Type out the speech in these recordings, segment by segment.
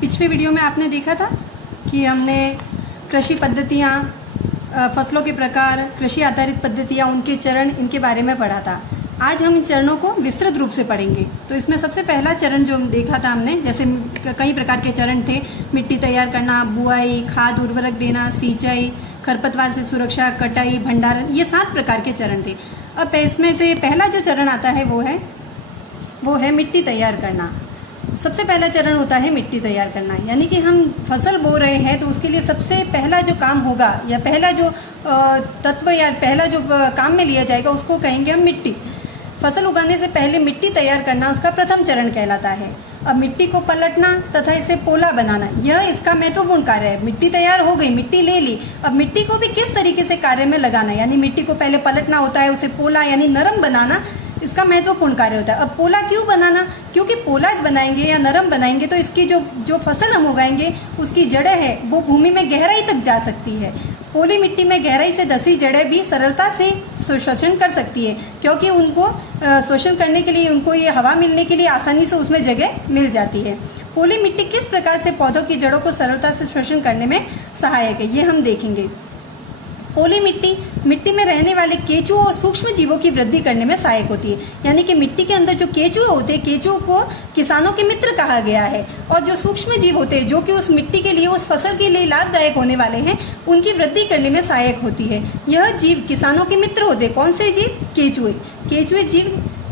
पिछले वीडियो में आपने देखा था कि हमने कृषि पद्धतियाँ, फसलों के प्रकार, कृषि आधारित पद्धतियाँ, उनके चरण, इनके बारे में पढ़ा था। आज हम इन चरणों को विस्तृत रूप से पढ़ेंगे। तो इसमें सबसे पहला चरण जो देखा था हमने, जैसे कई प्रकार के चरण थे, मिट्टी तैयार करना, बुआई, खाद उर्वरक देना, सिंचाई, खरपतवार से सुरक्षा, कटाई, भंडारण, ये 7 प्रकार के चरण थे। अब इसमें से पहला जो चरण आता है वो है मिट्टी तैयार करना। सबसे पहला चरण होता है मिट्टी तैयार करना, यानी कि हम फसल बो रहे हैं तो उसके लिए सबसे पहला जो काम होगा या पहला जो तत्व या पहला जो काम में लिया जाएगा उसको कहेंगे हम मिट्टी। फसल उगाने से पहले मिट्टी तैयार करना उसका प्रथम चरण कहलाता है। अब मिट्टी को पलटना तथा इसे पोला बनाना, यह इसका महत्वपूर्ण कार्य है। मिट्टी तैयार हो गई, मिट्टी ले ली, अब मिट्टी को भी किस तरीके से कार्य में लगाना, यानी मिट्टी को पहले पलटना होता है, उसे पोला यानी नरम बनाना, इसका महत्वपूर्ण कार्य होता है। अब पोला क्यों बनाना? क्योंकि पोला बनाएंगे या नरम बनाएंगे तो इसकी जो फसल हम उगाएंगे उसकी जड़ें है वो भूमि में गहराई तक जा सकती है। पोली मिट्टी में गहराई से धसी जड़ें भी सरलता से शोषण कर सकती है, क्योंकि उनको शोषण करने के लिए, उनको ये हवा मिलने के लिए आसानी से उसमें जगह मिल जाती है। पोली मिट्टी किस प्रकार से पौधों की जड़ों को सरलता से शोषण करने में सहायक है, ये हम देखेंगे। पोली मिट्टी में रहने वाले केंचुओं और सूक्ष्म जीवों की वृद्धि करने में सहायक होती है, यानी कि मिट्टी के अंदर जो केंचुए होते हैं, केंचुओं को किसानों के मित्र कहा गया है, और जो सूक्ष्म जीव होते हैं जो कि उस मिट्टी के लिए, उस फसल के लिए लाभदायक होने वाले हैं, उनकी वृद्धि करने में सहायक होती है। यह जीव किसानों के मित्र होते हैं। कौन से जीव?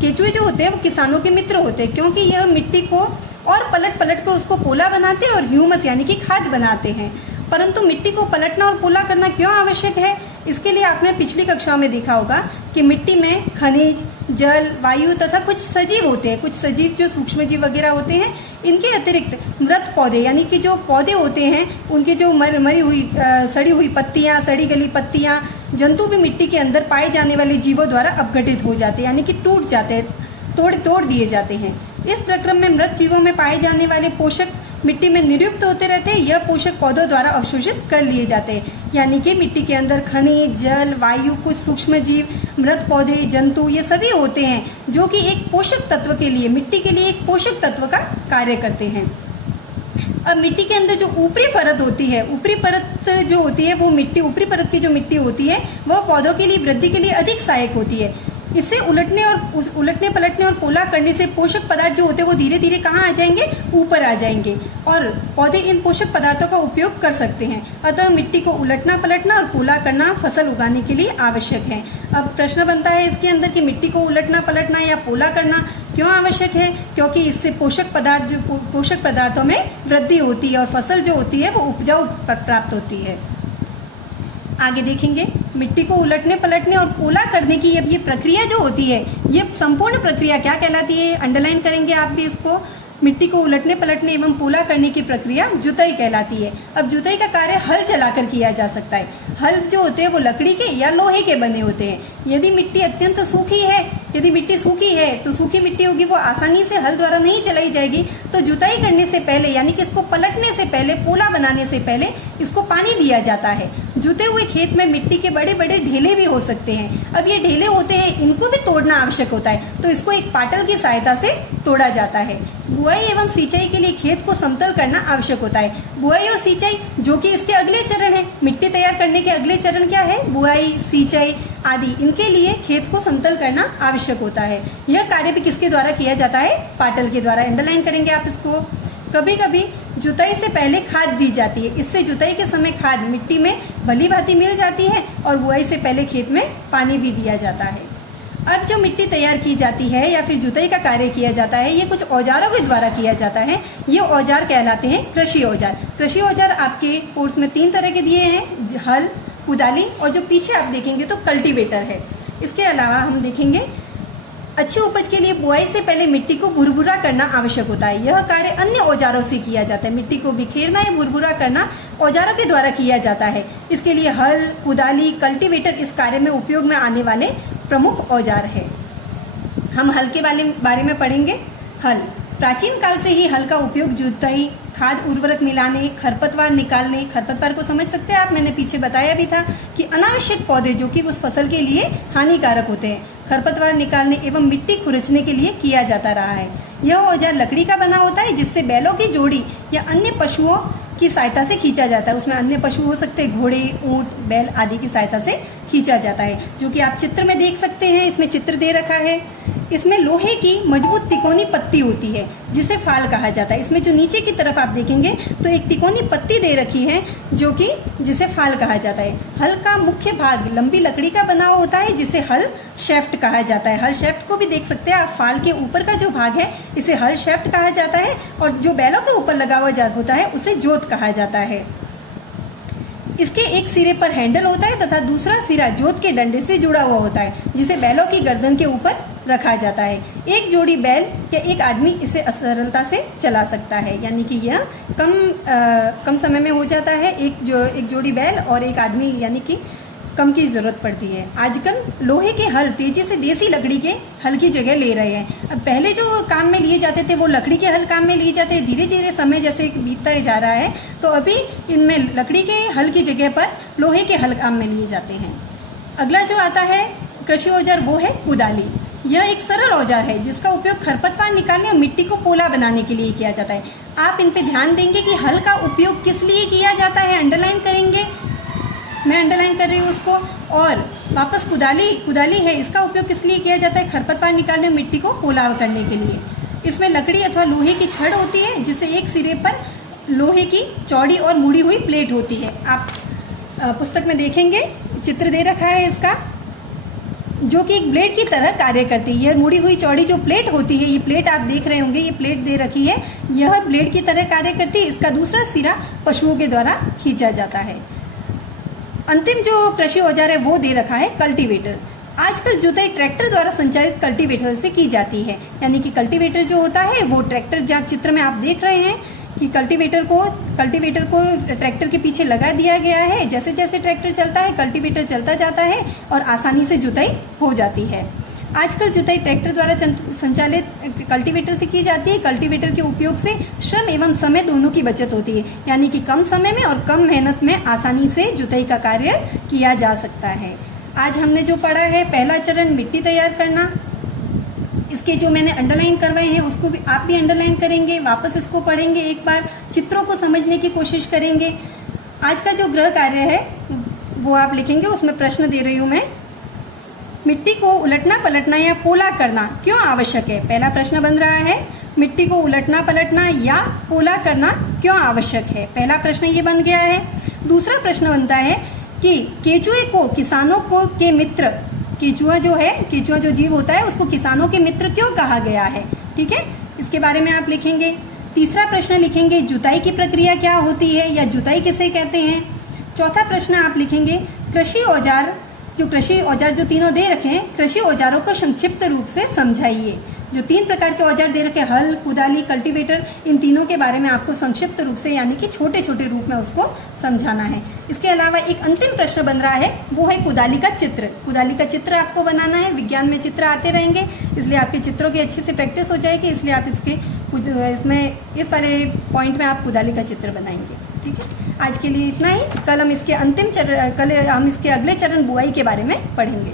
केंचुए जो होते हैं वो किसानों के मित्र होते हैं, क्योंकि यह मिट्टी को और पलट कर उसको पोला बनाते हैं और ह्यूमस यानी कि खाद बनाते हैं। परंतु मिट्टी को पलटना और पोला करना क्यों आवश्यक है? इसके लिए आपने पिछली कक्षाओं में देखा होगा कि मिट्टी में खनिज, जल, वायु तथा कुछ सजीव होते हैं। कुछ सजीव जो सूक्ष्म जीव वगैरह होते हैं, इनके अतिरिक्त मृत पौधे यानी कि जो पौधे होते हैं उनके जो मरी हुई सड़ी हुई पत्तियां, सड़ी गली पत्तियां, जंतु भी मिट्टी के अंदर पाए जाने वाले जीवों द्वारा अपघटित हो जाते हैं, यानी कि टूट जाते हैं, तोड़ दिए जाते हैं। इस प्रक्रम में मृत जीवों में पाए जाने वाले पोषक मिट्टी में निरुक्त होते रहते हैं। यह पोषक पौधों द्वारा अवशोषित कर लिए जाते हैं, यानी कि मिट्टी के अंदर खनिज, जल, वायु, कुछ सूक्ष्म जीव, मृत पौधे, जंतु, ये सभी होते हैं जो कि एक पोषक तत्व के लिए, मिट्टी के लिए एक पोषक तत्व का कार्य करते हैं। अब मिट्टी के अंदर जो ऊपरी परत होती है, ऊपरी परत जो होती है वो मिट्टी, ऊपरी परत की जो मिट्टी होती है वह पौधों के लिए वृद्धि के लिए अधिक सहायक होती है। इससे उलटने पलटने और पोला करने से पोषक पदार्थ जो होते हैं वो धीरे धीरे कहाँ आ जाएंगे? ऊपर आ जाएंगे, और पौधे इन पोषक पदार्थों का उपयोग कर सकते हैं। अतः मिट्टी को उलटना पलटना और पोला करना फसल उगाने के लिए आवश्यक है। अब प्रश्न बनता है इसके अंदर कि मिट्टी को उलटना पलटना या पोला करना क्यों आवश्यक है? क्योंकि इससे पोषक पदार्थों में वृद्धि होती है और फसल जो होती है वो उपजाऊ प्राप्त होती है। आगे देखेंगे मिट्टी को उलटने पलटने और पोला करने की अब ये प्रक्रिया जो होती है, ये संपूर्ण प्रक्रिया क्या कहलाती है? अंडरलाइन करेंगे आप भी इसको। मिट्टी को उलटने पलटने एवं पोला करने की प्रक्रिया जुताई कहलाती है। अब जुताई का कार्य हल चलाकर किया जा सकता है। हल जो होते हैं वो लकड़ी के या लोहे के बने होते हैं। यदि मिट्टी अत्यंत सूखी है, यदि मिट्टी सूखी है तो सूखी मिट्टी होगी, वो आसानी से हल द्वारा नहीं चलाई जाएगी, तो जुताई करने से पहले यानी कि इसको पलटने से पहले, पोला बनाने से पहले इसको पानी दिया जाता है। जुते हुए खेत में मिट्टी के बड़े बड़े ढेले भी हो सकते हैं। अब ये ढेले होते हैं, इनको भी तोड़ना आवश्यक होता है, तो इसको एक पाटल की सहायता से तोड़ा जाता है। बुआई एवं सिंचाई के लिए खेत को समतल करना आवश्यक होता है। बुआई और सिंचाई जो कि इसके अगले चरण है, मिट्टी तैयार करने के अगले चरण क्या है? बुआई, सिंचाई आदि, इनके लिए खेत को समतल करना आवश्यक होता है। यह कार्य भी किसके द्वारा किया जाता है? पाटल के द्वारा। अंडरलाइन करेंगे आप इसको। कभी कभी जुताई से पहले खाद दी जाती है। इससे जुताई के समय खाद मिट्टी में भली भांति मिल जाती है और बुआई से पहले खेत में पानी भी दिया जाता है। अब जो मिट्टी तैयार की जाती है या फिर जुताई का कार्य किया जाता है, ये कुछ औजारों के द्वारा किया जाता है। ये औजार कहलाते हैं कृषि औजार। कृषि औजार आपके कोर्स में 3 तरह के दिए हैं, हल, कुदाली और जो पीछे आप देखेंगे तो कल्टीवेटर है। इसके अलावा हम देखेंगे अच्छी उपज के लिए बुआई से पहले मिट्टी को भुरभुरा करना आवश्यक होता है। यह कार्य अन्य औजारों से किया जाता है। मिट्टी को बिखेरना या भुरभुरा करना औजारों के द्वारा किया जाता है। इसके लिए हल, कुदाली, कल्टीवेटर इस कार्य में उपयोग में आने वाले प्रमुख औजार है। हम हल के बारे में पढ़ेंगे। हल, प्राचीन काल से ही हल का उपयोग जुताई, खाद उर्वरक मिलाने, खरपतवार निकालने, खरपतवार को समझ सकते हैं आप, मैंने पीछे बताया भी था कि अनावश्यक पौधे जो कि उस फसल के लिए हानिकारक होते हैं, खरपतवार निकालने एवं मिट्टी खुरचने के लिए किया जाता रहा है। यह औजार लकड़ी का बना होता है जिससे बैलों की जोड़ी या अन्य पशुओं की सहायता से खींचा जाता है। उसमें अन्य पशु हो सकते हैं, घोड़े, ऊंट, बैल आदि की सहायता से खींचा जाता है, जो कि आप चित्र में देख सकते हैं। इसमें चित्र दे रखा है। इसमें लोहे की मजबूत तिकोनी पत्ती होती है जिसे फाल कहा जाता है। इसमें जो नीचे की तरफ आप देखेंगे तो एक तिकोनी पत्ती दे रखी है जो कि जिसे फाल कहा जाता है। हल का मुख्य भाग लंबी लकड़ी का बना होता है जिसे हल शैफ्ट कहा जाता है। हल शैफ्ट को भी देख सकते हैं आप, फाल के ऊपर का जो भाग है इसे हल शैफ्ट कहा जाता है और जो बैलों के ऊपर लगा हुआ होता है उसे जोत कहा जाता है। इसके एक सिरे पर हैंडल होता है तथा दूसरा सिरा जोत के डंडे से जुड़ा हुआ होता है जिसे बैलों की गर्दन के ऊपर रखा जाता है। एक जोड़ी बैल या एक आदमी इसे सरलता से चला सकता है, यानी कि यह कम समय में हो जाता है। एक जोड़ी बैल और एक आदमी यानी कि कम की ज़रूरत पड़ती है। आजकल लोहे के हल तेज़ी से देसी लकड़ी के हल की जगह ले रहे हैं। अब पहले जो काम में लिए जाते थे वो लकड़ी के हल काम में लिए जाते हैं। धीरे धीरे समय जैसे बीतता जा रहा है तो अभी इनमें लकड़ी के हल की जगह पर लोहे के हल काम में लिए जाते हैं। अगला जो आता है कृषि औजार वो है कुदाली। यह एक सरल औजार है जिसका उपयोग खरपतवार निकालने और मिट्टी को पोला बनाने के लिए किया जाता है। आप इन पे ध्यान देंगे कि हल का उपयोग किस लिए किया जाता है, अंडरलाइन करेंगे, मैं अंडरलाइन कर रही हूँ उसको। और वापस कुदाली है, इसका उपयोग किस लिए किया जाता है, खरपतवार निकालने और मिट्टी को पोला करने के लिए। इसमें लकड़ी अथवा लोहे की छड़ होती है जिससे एक सिरे पर लोहे की चौड़ी और मुड़ी हुई प्लेट होती है। आप पुस्तक में देखेंगे चित्र दे रखा है इसका, जो कि एक ब्लेड की तरह कार्य करती है। यह मुड़ी हुई चौड़ी जो प्लेट होती है, ये प्लेट आप देख रहे होंगे, ये प्लेट दे रखी है, यह ब्लेड की तरह कार्य करती है। इसका दूसरा सिरा पशुओं के द्वारा खींचा जाता है। अंतिम जो कृषि औजार है वो दे रखा है कल्टीवेटर। आजकल जुताई ट्रैक्टर द्वारा संचालित कल्टीवेटर से की जाती है, यानी कि कल्टीवेटर जो होता है वो ट्रैक्टर, जहाँ चित्र में आप देख रहे हैं कि कल्टीवेटर को ट्रैक्टर के पीछे लगा दिया गया है। जैसे जैसे ट्रैक्टर चलता है कल्टीवेटर चलता जाता है और आसानी से जुताई हो जाती है। आजकल जुताई ट्रैक्टर द्वारा संचालित कल्टीवेटर से की जाती है। कल्टीवेटर के उपयोग से श्रम एवं समय दोनों की बचत होती है, यानी कि कम समय में और कम मेहनत में आसानी से जुताई का कार्य किया जा सकता है। आज हमने जो पढ़ा है, पहला चरण मिट्टी तैयार करना, इसके जो मैंने अंडरलाइन करवाए हैं उसको भी आप भी अंडरलाइन करेंगे। वापस इसको पढ़ेंगे, एक बार चित्रों को समझने की कोशिश करेंगे। आज का जो गृह कार्य है वो आप लिखेंगे, उसमें प्रश्न दे रही हूँ मैं। मिट्टी को उलटना पलटना या पोला करना क्यों आवश्यक है? पहला प्रश्न बन रहा है, मिट्टी को उलटना पलटना या पोला करना क्यों आवश्यक है? पहला प्रश्न ये बन गया है। दूसरा प्रश्न बनता है कि केचुए को किसानों को के मित्र, केचुआ जो जीव होता है उसको किसानों के मित्र क्यों कहा गया है? ठीक है, इसके बारे में आप लिखेंगे। तीसरा प्रश्न लिखेंगे, जुताई की प्रक्रिया क्या होती है या जुताई किसे कहते हैं? चौथा प्रश्न आप लिखेंगे, कृषि औजार जो तीनों दे रखे हैं, कृषि औजारों को संक्षिप्त रूप से समझाइए। जो 3 प्रकार के औजार दे रखे, हल, कुदाली, कल्टीवेटर, इन तीनों के बारे में आपको संक्षिप्त रूप से यानी कि छोटे छोटे रूप में उसको समझाना है। इसके अलावा एक अंतिम प्रश्न बन रहा है, वो है कुदाली का चित्र। कुदाली का चित्र आपको बनाना है। विज्ञान में चित्र आते रहेंगे, इसलिए आपके चित्रों की अच्छे से प्रैक्टिस हो जाएगी, इसलिए आप इस वाले पॉइंट में आप कुदाली का चित्र बनाएंगे। ठीक है, आज के लिए इतना ही। कल हम इसके अगले चरण बुआई के बारे में पढ़ेंगे।